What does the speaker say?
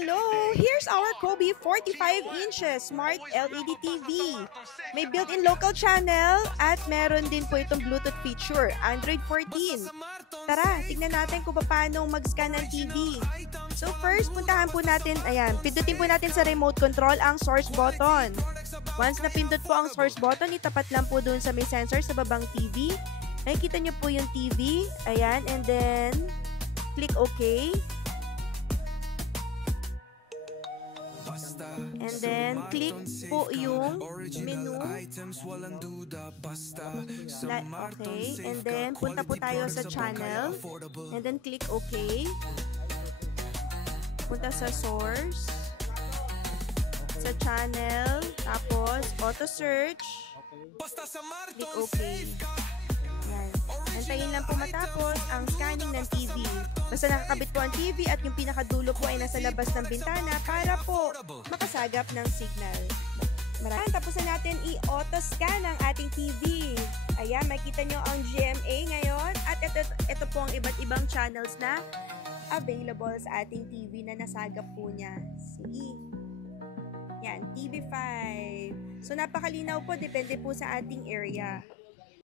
Hello! Here's our Kobe 45 inches Smart LED TV. May built-in local channel at meron din po itong Bluetooth feature, Android 14. Tara, tignan natin kung paano mag-scan ng TV. So first, puntahan po natin, ayan, pindutin po natin sa remote control ang source button. Once napindot po ang source button, itapat lang po dun sa may sensor sa babang TV. Nakikita nyo po yung TV, ayan, and then click OK. And then, click po yung menu. Okay. And then, punta po tayo sa channel. And then, click OK. Punta sa source. Sa channel. Tapos, auto search. Click OK. Yan. Antayin lang po matapos ang scanning ng TV. Basta nakakabit po ang TV at yung pinakadulo po ay nasa labas ng bintana para po makasagap ng signal. Tapos na natin i-auto scan ang ating TV. Ayan, makita nyo ang GMA ngayon at ito po ang iba't ibang channels na available sa ating TV na nasagap po niya. Sige. Yan, TV5. So napakalinaw po, depende po sa ating area.